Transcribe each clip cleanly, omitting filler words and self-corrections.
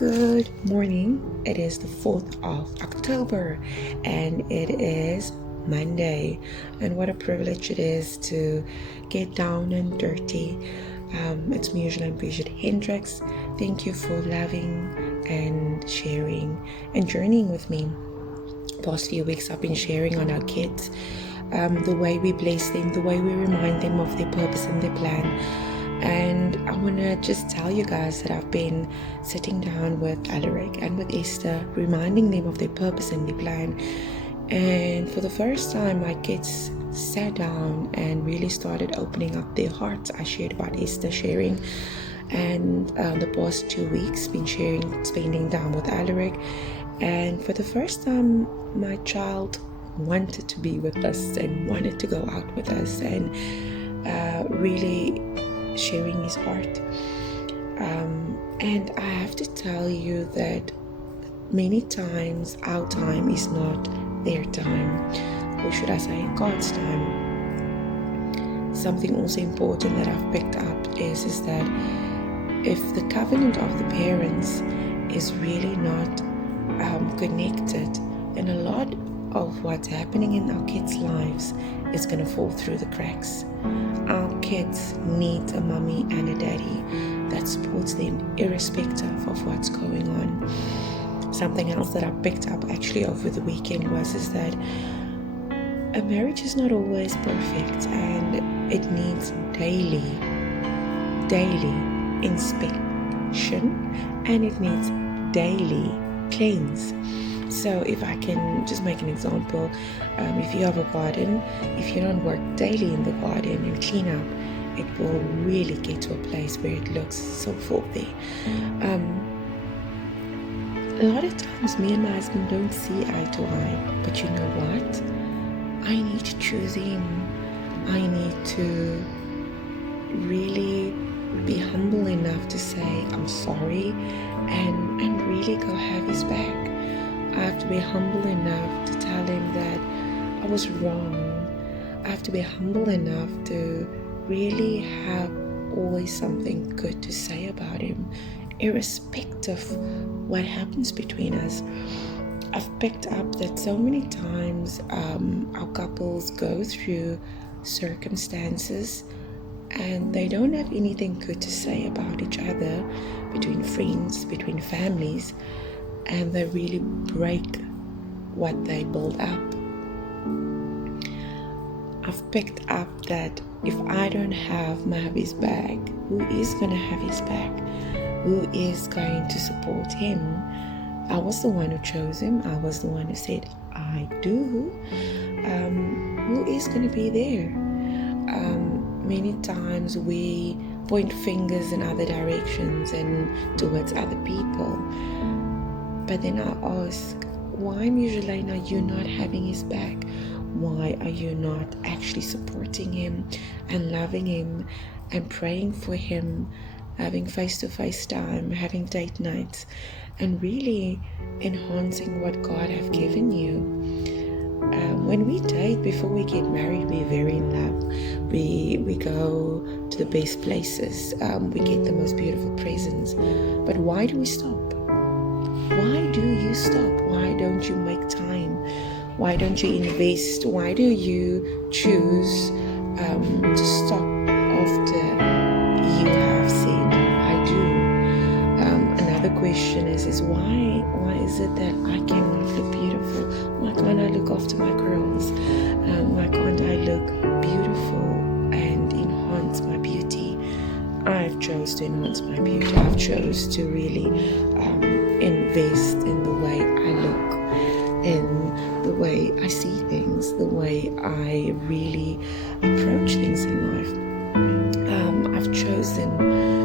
Good morning. It is the 4th of October and it is Monday. And what a privilege it is to get down and dirty. It's Mugelene Bridget Hendricks. Thank you for loving and sharing and journeying with me. Past few weeks I've been sharing on our kids, the way we bless them, the way we remind them of their purpose and their plan. And I want to just tell you guys that I've been sitting down with Alaric and with Esther, reminding them of their purpose and their plan. And for the first time, my kids sat down and really started opening up their hearts. I shared about Esther sharing, and the past 2 weeks been spending time with Alaric. And for the first time, my child wanted to be with us and wanted to go out with us and really sharing his heart. And I have to tell you that many times our time is not their time, or should I say God's time. Something also important that I've picked up is that if the covenant of the parents is really not connected, then a lot of what's happening in our kids' lives is going to fall through the cracks. Our kids need a mommy and a daddy that supports them irrespective of what's going on. Something else that I picked up actually over the weekend is that a marriage is not always perfect, and it needs daily inspection, and it needs daily cleanse. So if I can just make an example, if you have a garden, if you don't work daily in the garden and clean up, it will really get to a place where it looks so filthy. A lot of times me and my husband don't see eye to eye, but you know what? I need to choose him. I need to really be humble enough to say I'm sorry and really go have his back. I have to be humble enough to tell him that I was wrong. I have to be humble enough to really have always something good to say about him, irrespective of what happens between us. I've picked up that so many times our couples go through circumstances and they don't have anything good to say about each other, between friends, between families, and they really break what they build up. I've picked up that if I don't have my hubby's back, who is going to have his back? Who is going to support him? I was the one who chose him. I was the one who said, I do. Who is going to be there? Many times we point fingers in other directions and towards other people. But then I ask, why, Mugelene, are you not having his back? Why are you not actually supporting him and loving him and praying for him, having face-to-face time, having date nights, and really enhancing what God have given you? When we date, before we get married, we're very in love. We go to the best places. We get the most beautiful presents. But why do we stop? Why do you stop? Why don't you make time? Why don't you invest? Why do you choose to stop after you have said, I do? Another question is why is it that I cannot look beautiful? Why can't I look after my girls? Why can't I look beautiful and enhance my beauty? I've chose to enhance my beauty. I've chose to really invest in the way I look, in the way I see things, the way I really approach things in life. I've chosen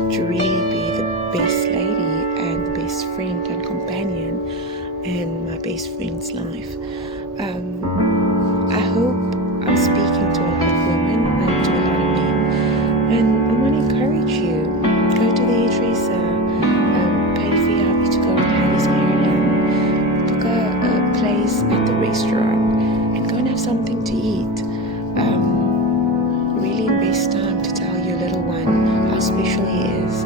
to really be the best lady and the best friend and companion in my best friend's life. I hope I'm speaking to a lot of women and to a lot of men, and I want to encourage you, go to the hairdresser, pay for your hubby to go and have his hair done, book a place at the restaurant and go and have something to eat. Really invest time to tell your little one how special he is,